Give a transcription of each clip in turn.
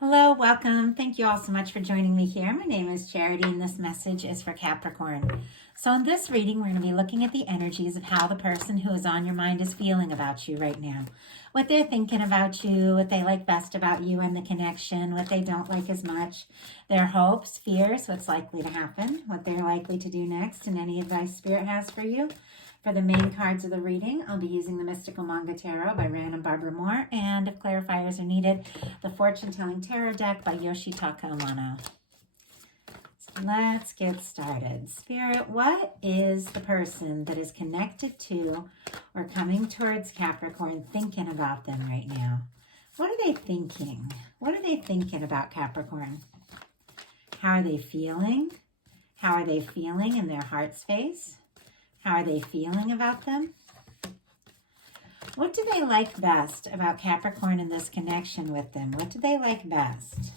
Hello, welcome. Thank you all so much for joining me here. My name is Charity and this message is for Capricorn. So in this reading, we're going to be looking at the energies of how the person who is on your mind is feeling about you right now. What they're thinking about you, what they like best about you and the connection, what they don't like as much, their hopes, fears, what's likely to happen, what they're likely to do next, and any advice Spirit has for you. For the main cards of the reading, I'll be using the Mystical Manga Tarot by Random Barbara Moore, and if clarifiers are needed, the Fortune Telling Tarot deck by Yoshitaka Amano. So let's get started. Spirit, what is the person that is connected to or coming towards Capricorn thinking about them right now? What are they thinking? What are they thinking about Capricorn? How are they feeling? How are they feeling in their heart space? How are they feeling about them? What do they like best about Capricorn and this connection with them? What do they like best?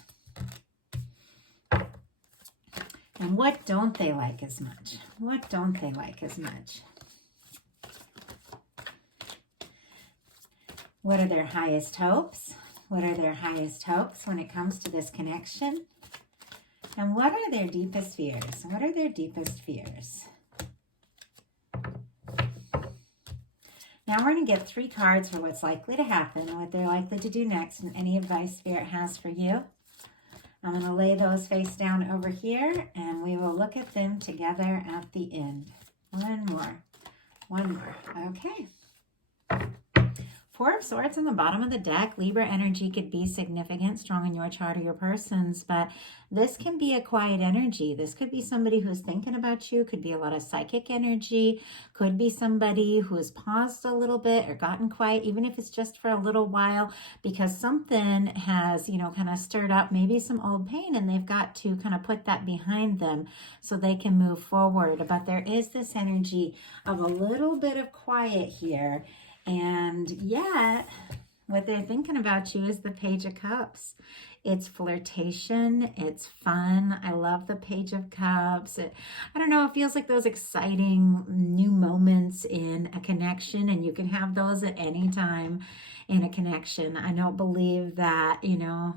And what don't they like as much? What don't they like as much? What are their highest hopes? What are their highest hopes when it comes to this connection? And what are their deepest fears? What are their deepest fears? Now we're going to get 3 cards for what's likely to happen, what they're likely to do next, and any advice Spirit has for you. I'm going to lay those face down over here, and we will look at them together at the end. One more. Okay. 4 of Swords on the bottom of the deck. Libra energy could be significant, strong in your chart or your person's, but this can be a quiet energy. This could be somebody who's thinking about you, could be a lot of psychic energy, could be somebody who has paused a little bit or gotten quiet, even if it's just for a little while, because something has, kind of stirred up maybe some old pain, and they've got to kind of put that behind them so they can move forward. But there is this energy of a little bit of quiet here. And yet, what they're thinking about you is the Page of Cups. It's flirtation. It's fun. I love the Page of Cups. I don't know, it feels like those exciting new moments in a connection, and you can have those at any time in a connection. I don't believe that,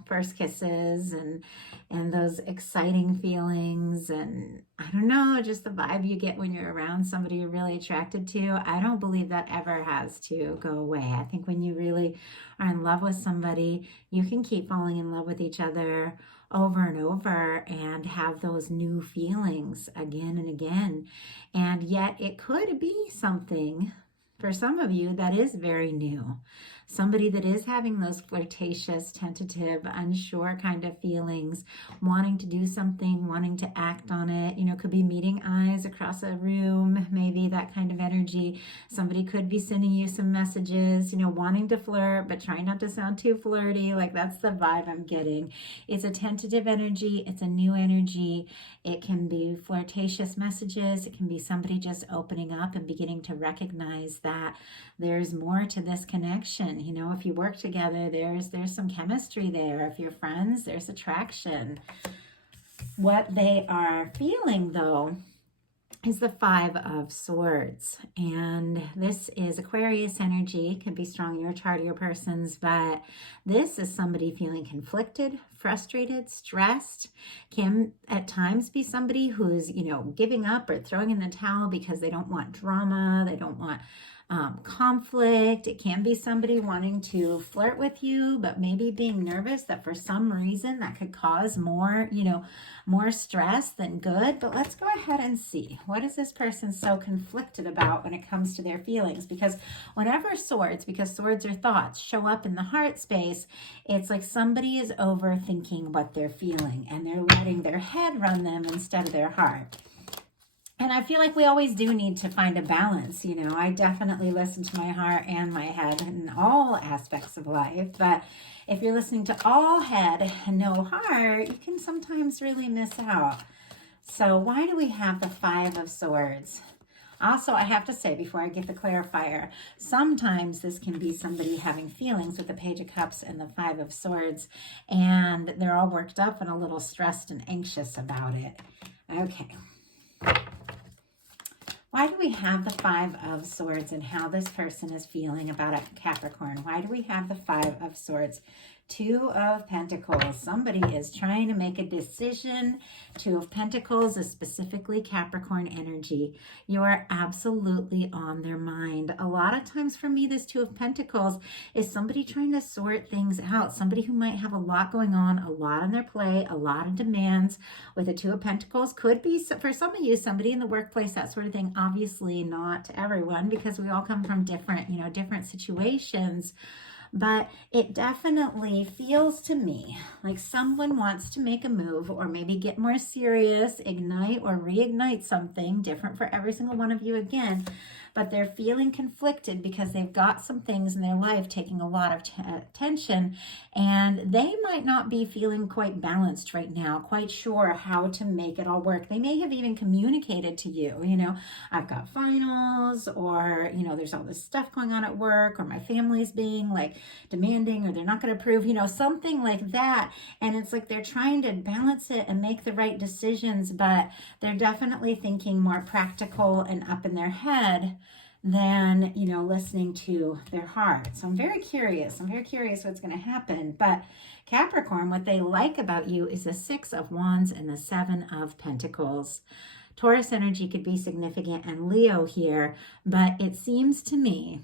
first kisses and those exciting feelings, and I don't know, just the vibe you get when you're around somebody you're really attracted to. I don't believe that ever has to go away. I think when you really are in love with somebody, you can keep falling in love with each other over and over and have those new feelings again and again. And yet it could be something for some of you that is very new. Somebody that is having those flirtatious, tentative, unsure kind of feelings, wanting to do something, wanting to act on it. Could be meeting eyes across a room, maybe that kind of energy. Somebody could be sending you some messages, wanting to flirt, but trying not to sound too flirty. Like, that's the vibe I'm getting. It's a tentative energy. It's a new energy. It can be flirtatious messages. It can be somebody just opening up and beginning to recognize that there's more to this connection. If you work together, there's some chemistry there. If you're friends, there's attraction. What they are feeling, though, is the 5 of Swords. And this is Aquarius energy. Can be strong in your chart or your person's, but this is somebody feeling conflicted, frustrated, stressed. Can at times be somebody who's, giving up or throwing in the towel because they don't want drama. They don't want conflict. It can be somebody wanting to flirt with you, but maybe being nervous that for some reason that could cause more, more stress than good. But let's go ahead and see, what is this person so conflicted about when it comes to their feelings? Because whenever swords are thoughts, show up in the heart space, it's like somebody is overthinking what they're feeling and they're letting their head run them instead of their heart. And I feel like we always do need to find a balance. I definitely listen to my heart and my head in all aspects of life. But if you're listening to all head and no heart, you can sometimes really miss out. So why do we have the 5 of Swords? Also, I have to say, before I get the clarifier, sometimes this can be somebody having feelings with the Page of Cups and the 5 of Swords, and they're all worked up and a little stressed and anxious about it. Okay. Why do we have the 5 of Swords and how this person is feeling about a Capricorn? Why do we have the 5 of Swords Two of Pentacles. Somebody is trying to make a decision. Two of Pentacles is specifically Capricorn energy. You are absolutely on their mind. A lot of times for me, this Two of Pentacles is somebody trying to sort things out. Somebody who might have a lot going on, a lot on their plate, a lot of demands. With the Two of Pentacles, could be, for some of you, somebody in the workplace, that sort of thing. Obviously not everyone, because we all come from different, different situations. But it definitely feels to me like someone wants to make a move, or maybe get more serious, ignite or reignite something different for every single one of you again. But they're feeling conflicted because they've got some things in their life taking a lot of attention, and they might not be feeling quite balanced right now, quite sure how to make it all work. They may have even communicated to you, I've got finals, or, there's all this stuff going on at work, or my family's being like demanding, or they're not going to approve, something like that. And it's like they're trying to balance it and make the right decisions, but they're definitely thinking more practical and up in their head than, listening to their heart. So I'm very curious. What's going to happen. But Capricorn, what they like about you is the Six of Wands and the Seven of Pentacles. Taurus energy could be significant, and Leo here, but it seems to me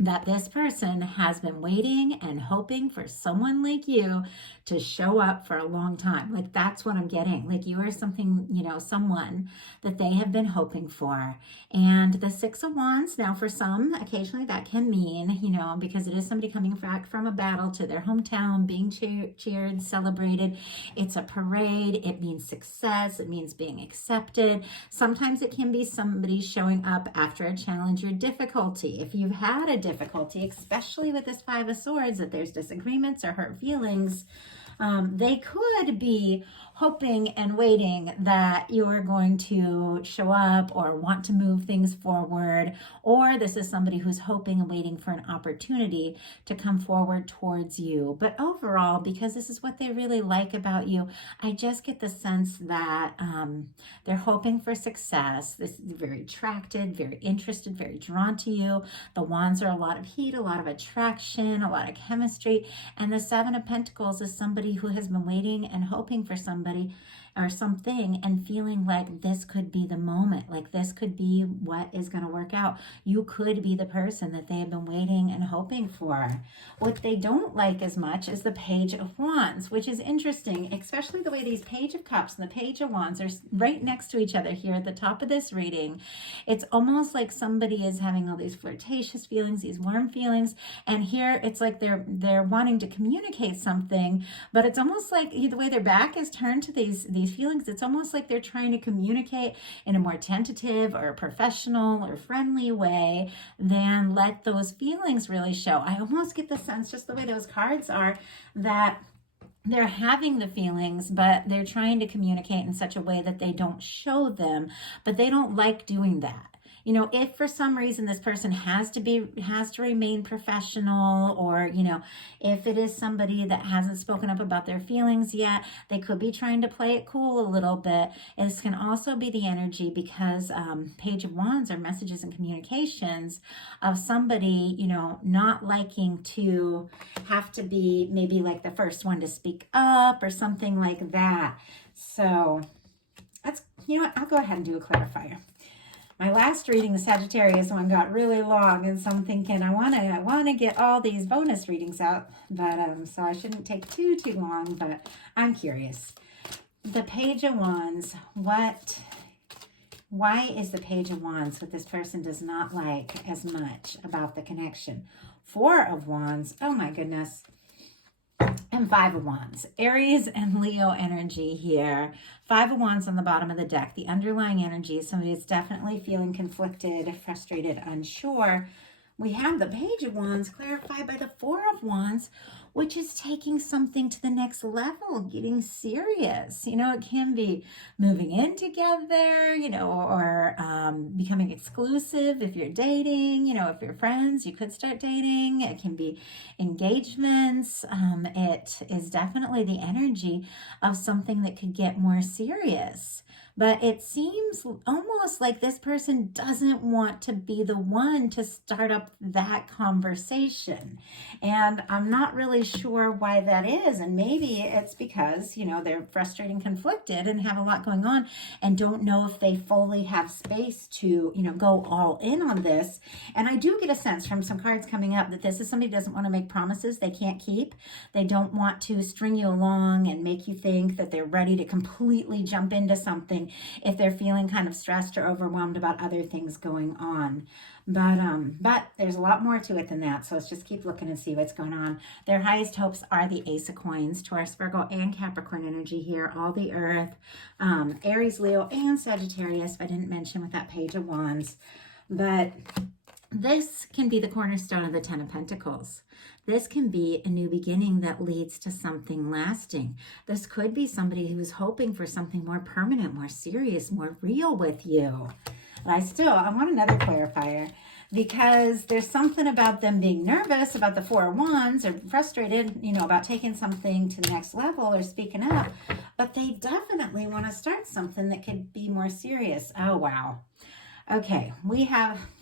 that this person has been waiting and hoping for someone like you to show up for a long time. Like, that's what I'm getting. Like, you are something, someone that they have been hoping for. And the Six of Wands, now for some, occasionally that can mean, because it is somebody coming back from a battle to their hometown, being cheered, celebrated. It's a parade. It means success. It means being accepted. Sometimes it can be somebody showing up after a challenge or difficulty. If you've had a difficulty, especially with this Five of Swords, that there's disagreements or hurt feelings, they could be hoping and waiting that you're going to show up or want to move things forward, or this is somebody who's hoping and waiting for an opportunity to come forward towards you. But overall, because this is what they really like about you, I just get the sense that they're hoping for success. This is very attracted, very interested, very drawn to you. The Wands are a lot of heat, a lot of attraction, a lot of chemistry, and the Seven of Pentacles is somebody who has been waiting and hoping for somebody or something and feeling like this could be the moment, like this could be what is going to work out. You could be the person that they have been waiting and hoping for. What they don't like as much is the Page of Wands, which is interesting, especially the way these Page of Cups and the Page of Wands are right next to each other here at the top of this reading. It's almost like somebody is having all these flirtatious feelings, these warm feelings, and here it's like they're wanting to communicate something, but it's almost like the way their back is turned to these feelings, it's almost like they're trying to communicate in a more tentative or professional or friendly way than let those feelings really show. I almost get the sense, just the way those cards are, that they're having the feelings, but they're trying to communicate in such a way that they don't show them, but they don't like doing that. If for some reason this person has to remain professional, or, if it is somebody that hasn't spoken up about their feelings yet, they could be trying to play it cool a little bit. This can also be the energy, because Page of Wands are messages and communications of somebody, not liking to have to be maybe like the first one to speak up or something like that. So that's, I'll go ahead and do a clarifier. My last reading, the Sagittarius one, got really long, and so I'm thinking I want to get all these bonus readings out, but so I shouldn't take too long. But I'm curious. The Page of Wands. Why is the Page of Wands what this person does not like as much about the connection? Four of Wands. Oh my goodness. And Five of Wands. Aries and Leo energy here. Five of Wands on the bottom of the deck. The underlying energy is somebody that's definitely feeling conflicted, frustrated, unsure. We have the Page of Wands clarified by the Four of Wands, which is taking something to the next level, getting serious. It can be moving in together, or becoming exclusive if you're dating, if you're friends, you could start dating. It can be engagements. It is definitely the energy of something that could get more serious. But it seems almost like this person doesn't want to be the one to start up that conversation. And I'm not really sure why that is. And maybe it's because, they're frustrated and conflicted and have a lot going on and don't know if they fully have space to, go all in on this. And I do get a sense from some cards coming up that this is somebody who doesn't want to make promises they can't keep. They don't want to string you along and make you think that they're ready to completely jump into something if they're feeling kind of stressed or overwhelmed about other things going on. But there's a lot more to it than that. So let's just keep looking and see what's going on. Their highest hopes are the Ace of Coins, Taurus, Virgo, and Capricorn energy here. All the Earth, Aries, Leo, and Sagittarius. I didn't mention with that Page of Wands. But this can be the cornerstone of the Ten of Pentacles. This can be a new beginning that leads to something lasting. This could be somebody who's hoping for something more permanent, more serious, more real with you. But I want another clarifier, because there's something about them being nervous about the Four of Wands or frustrated, about taking something to the next level or speaking up, but they definitely want to start something that could be more serious. Oh, wow. Okay,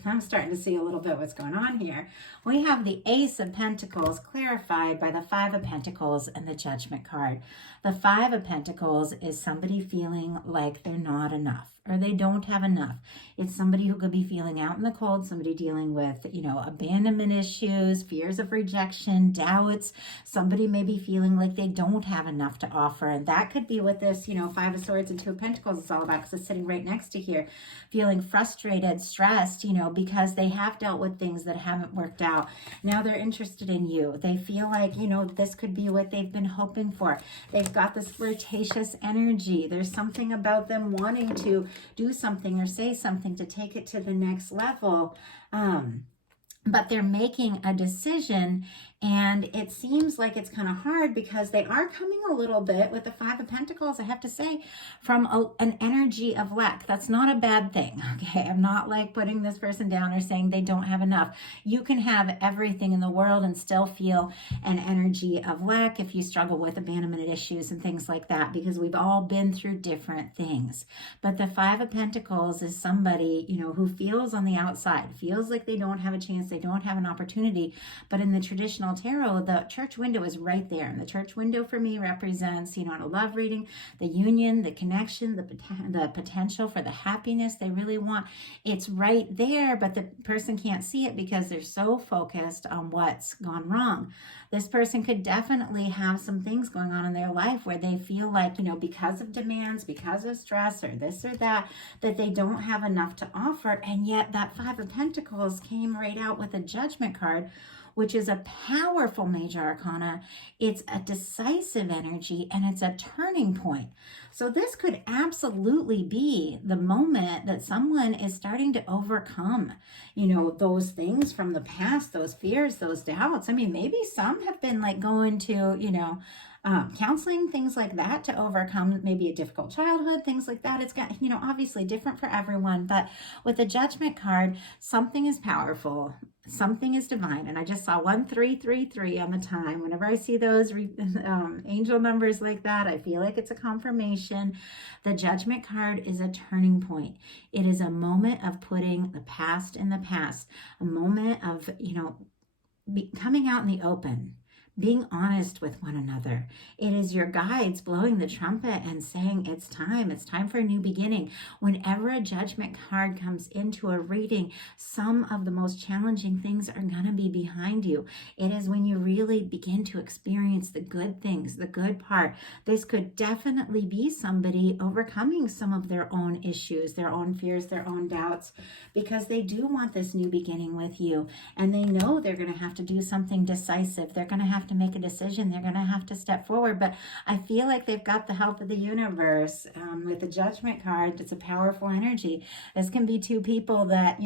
I'm starting to see a little bit what's going on here. We have the Ace of Pentacles clarified by the Five of Pentacles and the Judgment card. The Five of Pentacles is somebody feeling like they're not enough or they don't have enough. It's somebody who could be feeling out in the cold, somebody dealing with, abandonment issues, fears of rejection, doubts. Somebody may be feeling like they don't have enough to offer. And that could be what this, Five of Swords and Two of Pentacles is all about, because it's sitting right next to here, feeling frustrated, stressed, because they have dealt with things that haven't worked out. Now they're interested in you. They feel like, this could be what they've been hoping for. They've got this flirtatious energy. There's something about them wanting to do something or say something to take it to the next level. But they're making a decision, and it seems like it's kind of hard because they are coming a little bit with the Five of Pentacles, I have to say, from an energy of lack. That's not a bad thing, okay? I'm not like putting this person down or saying they don't have enough. You can have everything in the world and still feel an energy of lack if you struggle with abandonment issues and things like that, because we've all been through different things. But the Five of Pentacles is somebody, who feels on the outside, feels like they don't have a chance, they don't have an opportunity. But in the traditional tarot, the church window is right there. And the church window for me represents, in a love reading, the union, the connection, the potential for the happiness they really want. It's right there, but the person can't see it because they're so focused on what's gone wrong. This person could definitely have some things going on in their life where they feel like, because of demands, because of stress or this or that they don't have enough to offer. And yet that Five of Pentacles came right out with a Judgment card, which is a powerful major arcana. It's a decisive energy and it's a turning point. So this could absolutely be the moment that someone is starting to overcome, those things from the past, those fears, those doubts. I mean, maybe some have been like going to, counseling, things like that, to overcome maybe a difficult childhood, things like that. It's got, obviously different for everyone, but with the Judgment card, something is powerful, something is divine. And I just saw 1333 on the time. Whenever I see those angel numbers like that, I feel like it's a confirmation. The Judgment card is a turning point. It is a moment of putting the past in the past, a moment of, coming out in the open, being honest with one another. It is your guides blowing the trumpet and saying it's time for a new beginning. Whenever a Judgment card comes into a reading, some of the most challenging things are going to be behind you. It is when you really begin to experience the good things, the good part. This could definitely be somebody overcoming some of their own issues, their own fears, their own doubts, because they do want this new beginning with you. And they know they're going to have to do something decisive. They're going to have to make a decision. They're going to have to step forward. But I feel like they've got the help of the universe. With the Judgment card, it's a powerful energy. This can be two people that,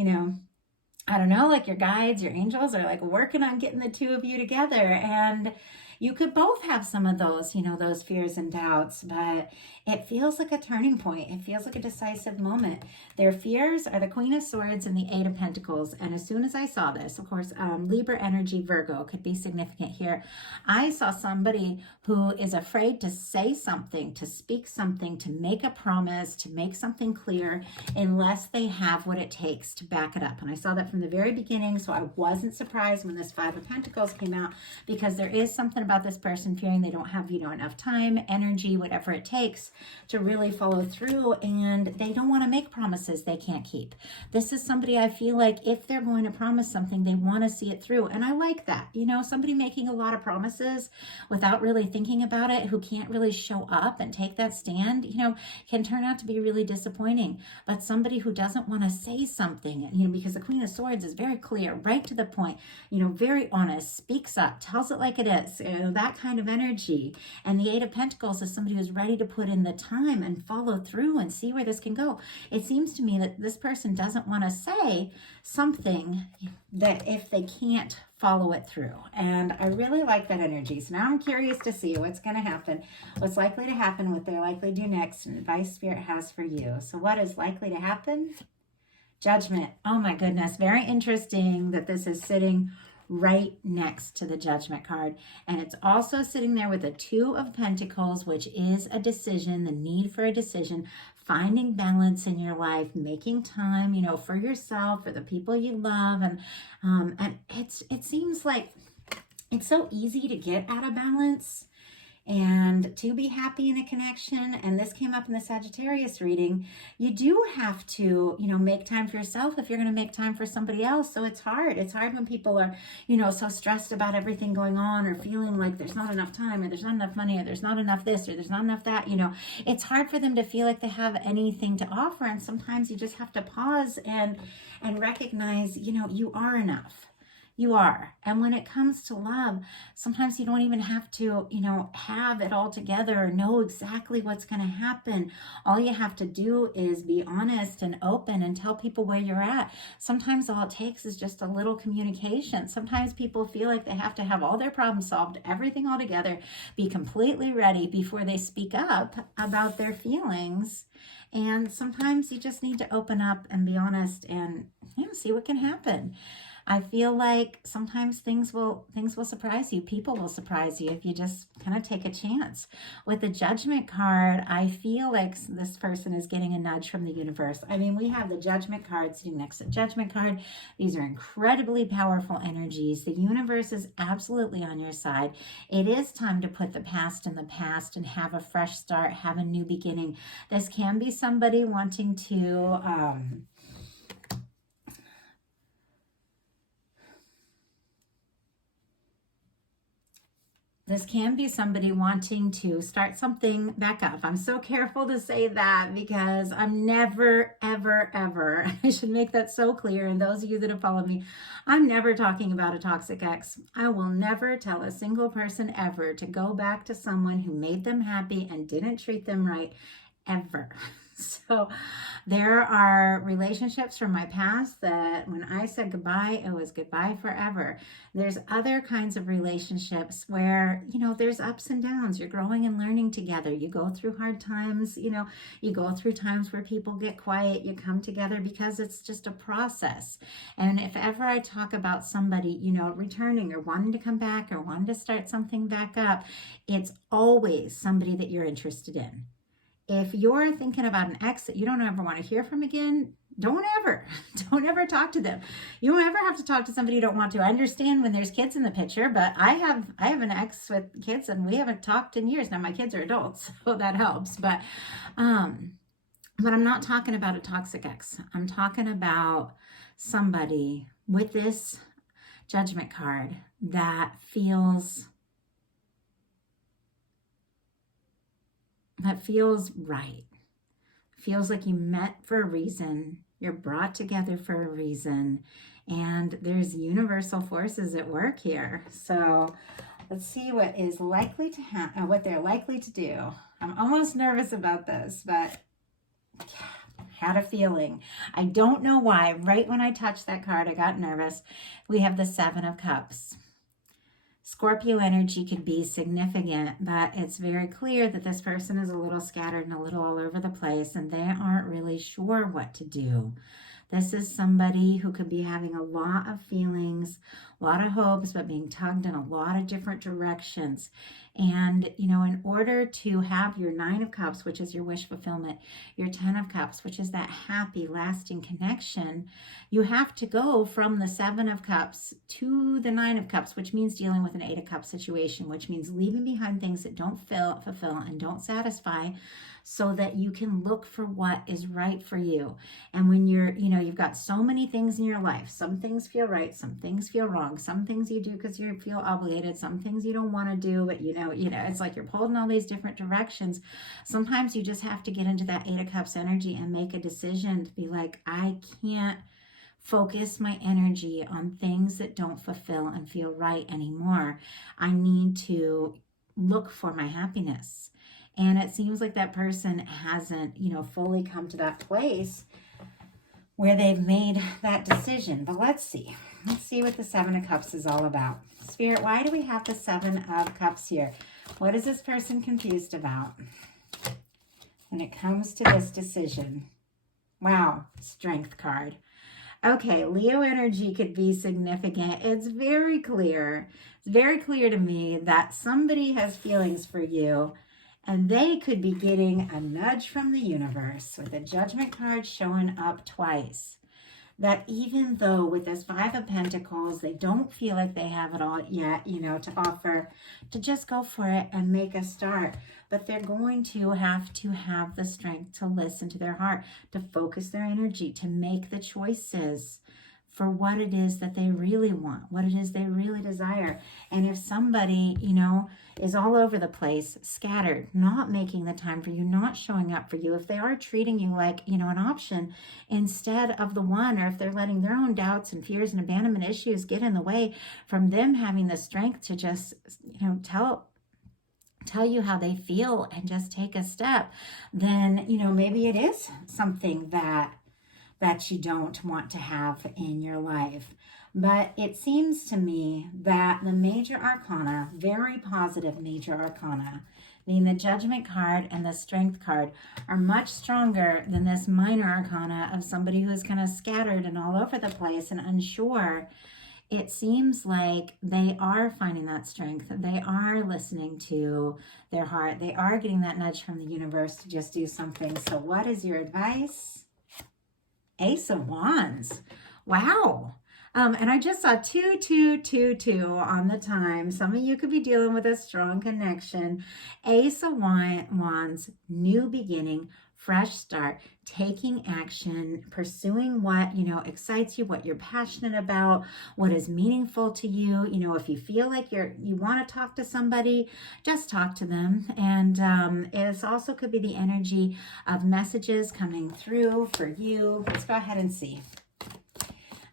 I don't know, like your guides, your angels are like working on getting the two of you together. And you could both have some of those, those fears and doubts, but it feels like a turning point. It feels like a decisive moment. Their fears are the Queen of Swords and the Eight of Pentacles. And as soon as I saw this, of course, Libra energy, Virgo could be significant here. I saw somebody who is afraid to say something, to speak something, to make a promise, to make something clear, unless they have what it takes to back it up. And I saw that from the very beginning, so I wasn't surprised when this Five of Pentacles came out, because there is something about this person fearing they don't have, enough time, energy, whatever it takes to really follow through, and they don't want to make promises they can't keep. This is somebody I feel like if they're going to promise something, they want to see it through. And I like that. Somebody making a lot of promises without really thinking about it, who can't really show up and take that stand, can turn out to be really disappointing. But somebody who doesn't want to say something, because the Queen of Swords is very clear, right to the point, very honest, speaks up, tells it like it is, that kind of energy. And the Eight of Pentacles is somebody who's ready to put in the time and follow through and see where this can go. It seems to me that this person doesn't want to say something that if they can't follow it through. And I really like that energy. So now I'm curious to see what's going to happen, what's likely to happen, what they're likely to do next, and advice Spirit has for you. So what is likely to happen? Judgment. Oh my goodness. Very interesting that this is sitting right next to the Judgment card. And it's also sitting there with the Two of Pentacles, which is a decision, the need for a decision, finding balance in your life, making time, for yourself, for the people you love. And it seems like it's so easy to get out of balance and to be happy in a connection. And this came up in the Sagittarius reading. You do have to, make time for yourself if you're going to make time for somebody else. So it's hard. It's hard when people are, so stressed about everything going on, or feeling like there's not enough time, or there's not enough money, or there's not enough this, or there's not enough that. It's hard for them to feel like they have anything to offer. And sometimes you just have to pause and recognize, you are enough. You are. And when it comes to love, sometimes you don't even have to, have it all together or know exactly what's going to happen. All you have to do is be honest and open and tell people where you're at. Sometimes all it takes is just a little communication. Sometimes people feel like they have to have all their problems solved, everything all together, be completely ready before they speak up about their feelings. And sometimes you just need to open up and be honest and see what can happen. I feel like sometimes things will surprise you. People will surprise you if you just kind of take a chance. With the Judgment card, I feel like this person is getting a nudge from the universe. I mean, we have the Judgment card sitting next to the Judgment card. These are incredibly powerful energies. The universe is absolutely on your side. It is time to put the past in the past and have a fresh start, have a new beginning. This can be somebody wanting to This can be somebody wanting to start something back up. I'm so careful to say that because I'm never, ever, ever, I should make that so clear. And those of you that have followed me, I'm never talking about a toxic ex. I will never tell a single person ever to go back to someone who made them happy and didn't treat them right, ever. So there are relationships from my past that when I said goodbye, it was goodbye forever. There's other kinds of relationships where, there's ups and downs. You're growing and learning together. You go through hard times, you go through times where people get quiet, you come together because it's just a process. And if ever I talk about somebody, returning or wanting to come back or wanting to start something back up, it's always somebody that you're interested in. If you're thinking about an ex that you don't ever want to hear from again, don't ever talk to them. You don't ever have to talk to somebody you don't want to. I understand when there's kids in the picture, but I have an ex with kids and we haven't talked in years. Now my kids are adults, so that helps. But I'm not talking about a toxic ex. I'm talking about somebody with this Judgment card that feels right. Feels like you met for a reason. You're brought together for a reason. And there's universal forces at work here. So let's see what is likely to happen, what they're likely to do. I'm almost nervous about this, but had a feeling. I don't know why. Right when I touched that card, I got nervous. We have the Seven of Cups. Scorpio energy could be significant, but it's very clear that this person is a little scattered and a little all over the place, and they aren't really sure what to do. This is somebody who could be having a lot of feelings, a lot of hopes, but being tugged in a lot of different directions. And, you know, in order to have your 9 of Cups, which is your wish fulfillment, your 10 of Cups, which is that happy, lasting connection, you have to go from the 7 of Cups to the 9 of Cups, which means dealing with an 8 of Cups situation, which means leaving behind things that don't fulfill and don't satisfy, so that you can look for what is right for you. And when you're, you know, you've got so many things in your life, some things feel right, some things feel wrong, some things you do because you feel obligated, some things you don't want to do, but you know, it's like you're pulled in all these different directions. Sometimes you just have to get into that 8 of Cups energy and make a decision to be like, I can't focus my energy on things that don't fulfill and feel right anymore. I need to look for my happiness. And it seems like that person hasn't, you know, fully come to that place where they've made that decision. But let's see. Let's see what the 7 of Cups is all about. Spirit, why do we have the 7 of Cups here? What is this person confused about when it comes to this decision? Wow, Strength card. Okay, Leo energy could be significant. It's very clear. It's very clear to me that somebody has feelings for you, and they could be getting a nudge from the universe with the Judgment card showing up twice. That even though with this 5 of Pentacles, they don't feel like they have it all yet, you know, to offer, to just go for it and make a start. But they're going to have the strength to listen to their heart, to focus their energy, to make the choices for what it is that they really want, what it is they really desire. And if somebody, you know, is all over the place, scattered, not making the time for you, not showing up for you, if they are treating you like, you know, an option instead of the one, or if they're letting their own doubts and fears and abandonment issues get in the way from them having the strength to just, you know, tell you how they feel and just take a step, then, you know, maybe it is something that you don't want to have in your life. But it seems to me that the major arcana, very positive major arcana, meaning the Judgment card and the Strength card, are much stronger than this minor arcana of somebody who is kind of scattered and all over the place and unsure. It seems like they are finding that strength. They are listening to their heart. They are getting that nudge from the universe to just do something. So what is your advice? Ace of Wands. Wow. And I just saw 2, 2, 2, 2 on the time. Some of you could be dealing with a strong connection. Ace of Wands, new beginning, fresh start, taking action, pursuing what, you know, excites you, what you're passionate about, what is meaningful to you. You know, if you feel like you want to talk to somebody, just talk to them. And it also could be the energy of messages coming through for you. Let's go ahead and see.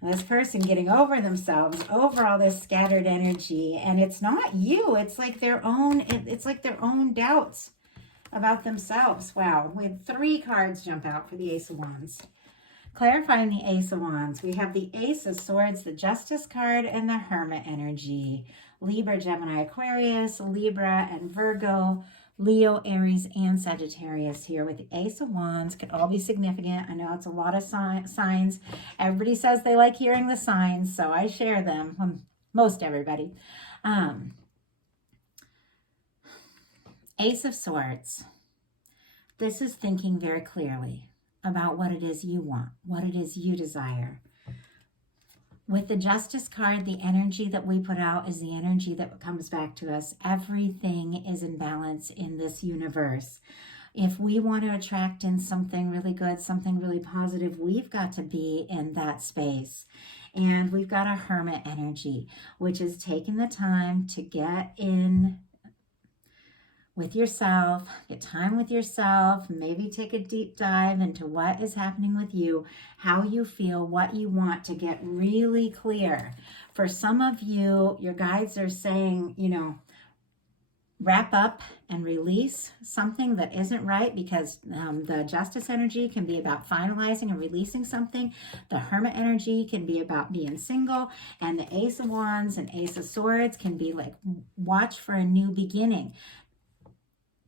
This person getting over themselves, over all this scattered energy, and it's not you. It's like their own. It's like their own doubts about themselves. Wow, we had 3 cards jump out for the Ace of Wands. Clarifying the Ace of Wands, we have the Ace of Swords, the Justice card, and the Hermit energy. Libra, Gemini, Aquarius, Libra, and Virgo, Leo, Aries, and Sagittarius here with the Ace of Wands. Could all be significant. I know it's a lot of signs. Everybody says they like hearing the signs, so I share them. Most everybody. Ace of Swords. This is thinking very clearly about what it is you want, what it is you desire. With the Justice card, the energy that we put out is the energy that comes back to us. Everything is in balance in this universe. If we want to attract in something really good, something really positive, we've got to be in that space. And we've got a Hermit energy, which is taking the time to get in with yourself, get time with yourself, maybe take a deep dive into what is happening with you, how you feel, what you want, to get really clear. For some of you, your guides are saying, you know, wrap up and release something that isn't right, because the Justice energy can be about finalizing and releasing something. The Hermit energy can be about being single, and the Ace of Wands and Ace of Swords can be like watch for a new beginning.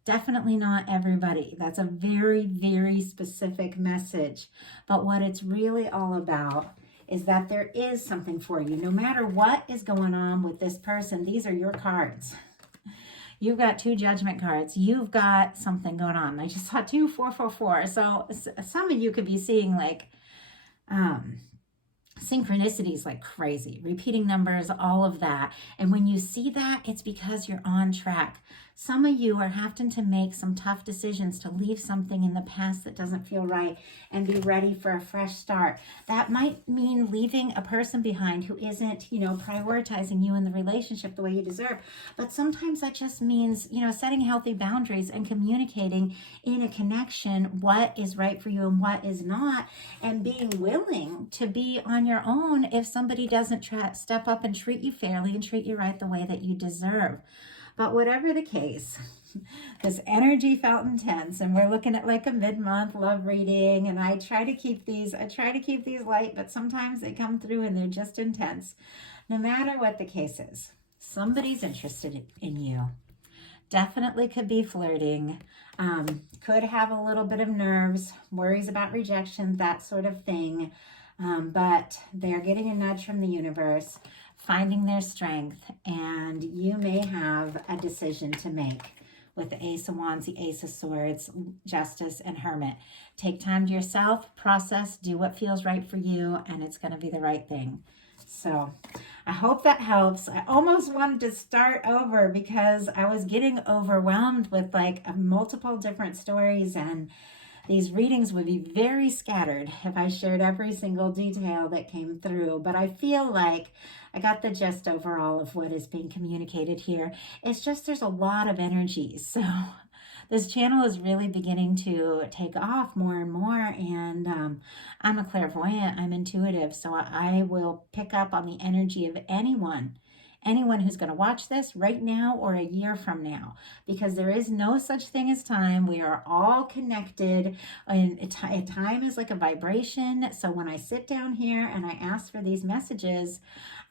Definitely not everybody. That's a very, very specific message. But what it's really all about is that there is something for you. No matter what is going on with this person, these are your cards. You've got 2 Judgment cards. You've got something going on. I just saw 2, 4, 4, 4. So some of you could be seeing like synchronicities like crazy, repeating numbers, all of that. And when you see that, it's because you're on track. Some of you are having to make some tough decisions to leave something in the past that doesn't feel right and be ready for a fresh start. That might mean leaving a person behind who isn't, prioritizing you in the relationship the way you deserve. But sometimes that just means, setting healthy boundaries and communicating in a connection what is right for you and what is not, and being willing to be on your own if somebody doesn't step up and treat you fairly and treat you right the way that you deserve. But whatever the case, this energy felt intense, and we're looking at like a mid-month love reading, and I try to keep these light, but sometimes they come through and they're just intense. No matter what the case is, somebody's interested in you. Definitely could be flirting, could have a little bit of nerves, worries about rejection, that sort of thing. But they're getting a nudge from the universe, finding their strength, and you may have a decision to make with the Ace of Wands, the Ace of Swords, Justice, and Hermit. Take time to yourself, process, do what feels right for you, and it's going to be the right thing. So I hope that helps. I almost wanted to start over because I was getting overwhelmed with like multiple different stories, and these readings would be very scattered if I shared every single detail that came through. But I feel like I got the gist overall of what is being communicated here. It's just there's a lot of energies. So this channel is really beginning to take off more and more. And I'm a clairvoyant. I'm intuitive. So I will pick up on the energy of anyone who's going to watch this right now or a year from now, because there is no such thing as time. We are all connected, and time is like a vibration. So when I sit down here and I ask for these messages,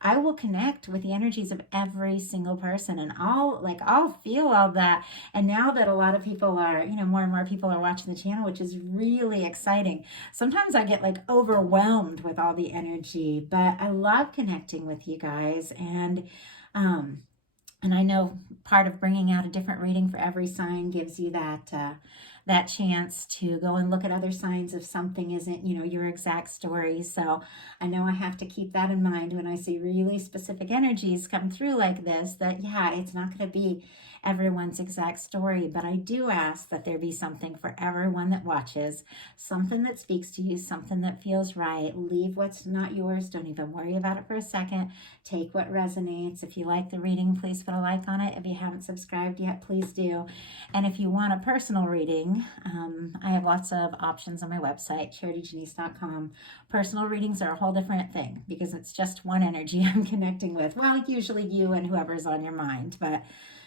I will connect with the energies of every single person, and I'll feel all that. And now that a lot of people are, more and more people are watching the channel, which is really exciting. Sometimes I get like overwhelmed with all the energy, but I love connecting with you guys. And I know part of bringing out a different reading for every sign gives you that chance to go and look at other signs if something isn't, your exact story. So I know I have to keep that in mind when I see really specific energies come through like this, that, yeah, it's not going to be everyone's exact story, but I do ask that there be something for everyone that watches, something that speaks to you, something that feels right. Leave what's not yours. Don't even worry about it for a second. Take what resonates. If you like the reading, please put a like on it. If you haven't subscribed yet, please do. And if you want a personal reading, I have lots of options on my website, charityjanice.com. Personal readings are a whole different thing because it's just one energy I'm connecting with. Well, usually you and whoever's on your mind, but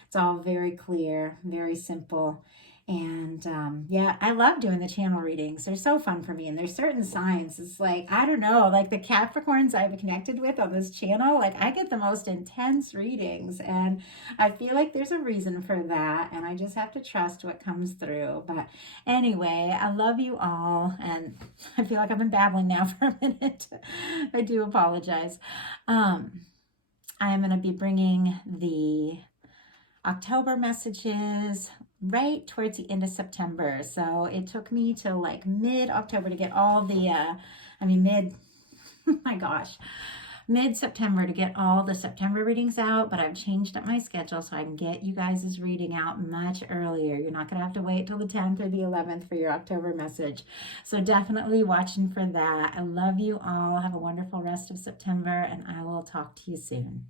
it's all very clear, very simple. And yeah, I love doing the channel readings. They're so fun for me. And there's certain signs. It's like, I don't know, like the Capricorns I've connected with on this channel, like I get the most intense readings. And I feel like there's a reason for that. And I just have to trust what comes through. But anyway, I love you all. And I feel like I've been babbling now for a minute. I do apologize. I am going to be bringing the October messages right towards the end of September. So it took me till like mid-October to get all the, mid-September to get all the September readings out, but I've changed up my schedule so I can get you guys' reading out much earlier. You're not going to have to wait till the 10th or the 11th for your October message. So definitely watching for that. I love you all. Have a wonderful rest of September, and I will talk to you soon.